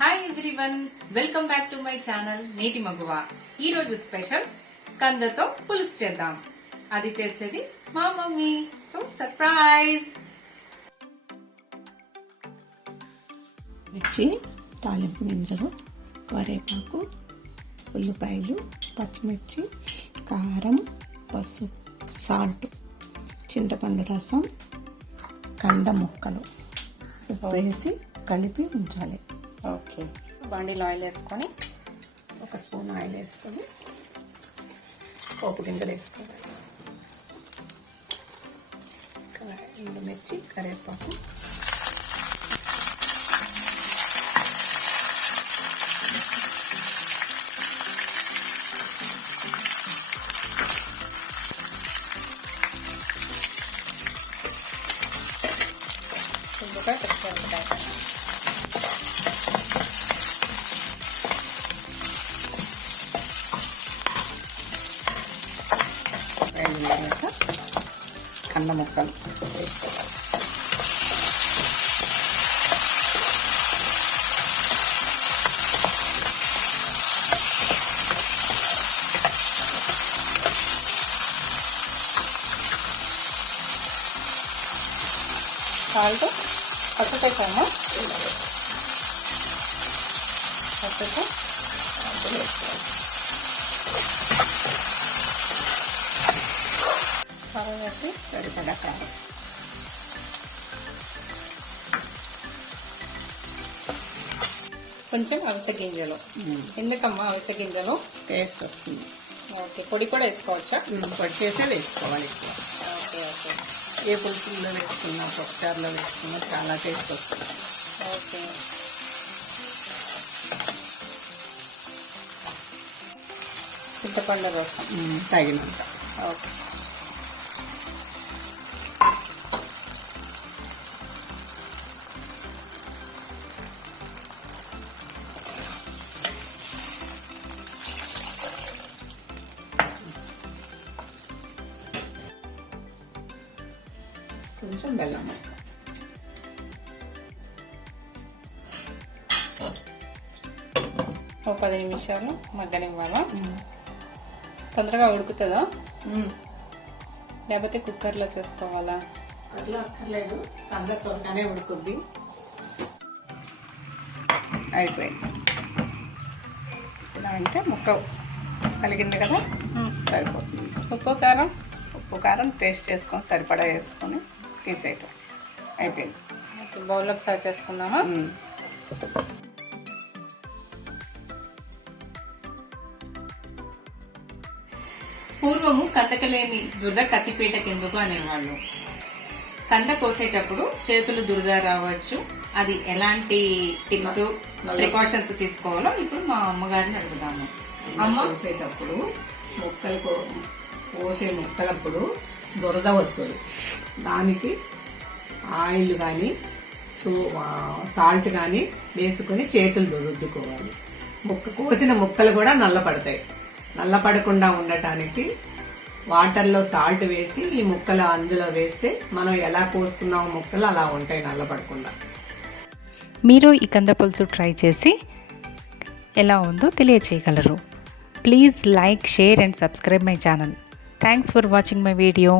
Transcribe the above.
Hi everyone, welcome back to my channel నేటి మగువ. ఈ రోజు స్పెషల్ కందతో పులుసు చేద్దాం. అది చేసేది మా మమ్మీ. So surprise. మిర్చి, తాలింపు గింజలు, కరివేపాకు, ఉల్లిపాయలు, పచ్చిమిర్చి, కారం, పసుపు, సాల్ట్, చింతపండు రసం, కంద ముక్కలు వేసి కలిపి ఉంచాలి. ఓకే, బండిలో ఆయిల్ వేసుకొని ఒక స్పూన్ ఆయిల్ వేసుకొని పోపు గింజలు వేసుకోవాలి. ఎండుమిర్చి, కరివేపాకు, కంద ముక్కలు వేసుకోవాలి. సాల్ట్, పసుపు వేసాము. పసుపు కారం వేసి సరిపడా కారం, కొంచెం అవిసె గింజలు. ఎందుకమ్మా అవిసె గింజలు? టేస్ట్ వస్తుంది. ఓకే, పొడి కూడా వేసుకోవచ్చా? పొడి చేసే వేసుకోవాలి. Okay okay. ఏ పులుసుల్లో వేసుకున్నా, పప్పుచారులో వేసుకున్నా చాలా టేస్ట్ వస్తుంది. ఓకే, చింతపండు రసం తగినంత. ఓకే, కొంచెం బెల్లం. ఓ 10 నిమిషాలు మగ్గనివ్వాలా? తొందరగా ఉడుకుతుందా లేకపోతే కుక్కర్లో చేసుకోవాలా? అట్లా అక్కర్లేదు, కంద త్వరగానే ఉడుకుద్ది. అయిపోయింది. ఇలా అంటే ముక్క కలిగింది కదా, సరిపోతుంది. ఉప్పు కారం టేస్ట్ చేసుకొని సరిపడా వేసుకొని తీసేయటం. అయిపోయింది. బౌల్లోకి సర్వ్ చేసుకుందామా? పూర్వము కందకలేని దురద కత్తిపీటకెందుకు అనేవాళ్ళు. కంద కోసేటప్పుడు చేతులు దురద రావచ్చు. అది ఎలాంటి టిప్స్, ప్రికాషన్స్ తీసుకోవాలో ఇప్పుడు మా అమ్మగారిని అడుగుదాము. అమ్మ కోసేటప్పుడు కోసే ముక్కలప్పుడు దురద వస్తుంది. దానికి ఆయిల్ కానీ సాల్ట్ కానీ వేసుకుని చేతులు రుద్దుకోవాలి. కోసిన ముక్కలు కూడా నల్లపడతాయి. నల్లపడకుండా ఉండటానికి వాటర్లో సాల్ట్ వేసి ఈ ముక్కలు అందులో వేస్తే మనం ఎలా కోసుకున్నామో ముక్కలు అలా ఉంటాయి, నల్లపడకుండా. మీరు ఈ కంద పులుసు ట్రై చేసి ఎలా ఉందో తెలియచేయగలరు. Please like, share and subscribe my channel. Thanks for watching my video.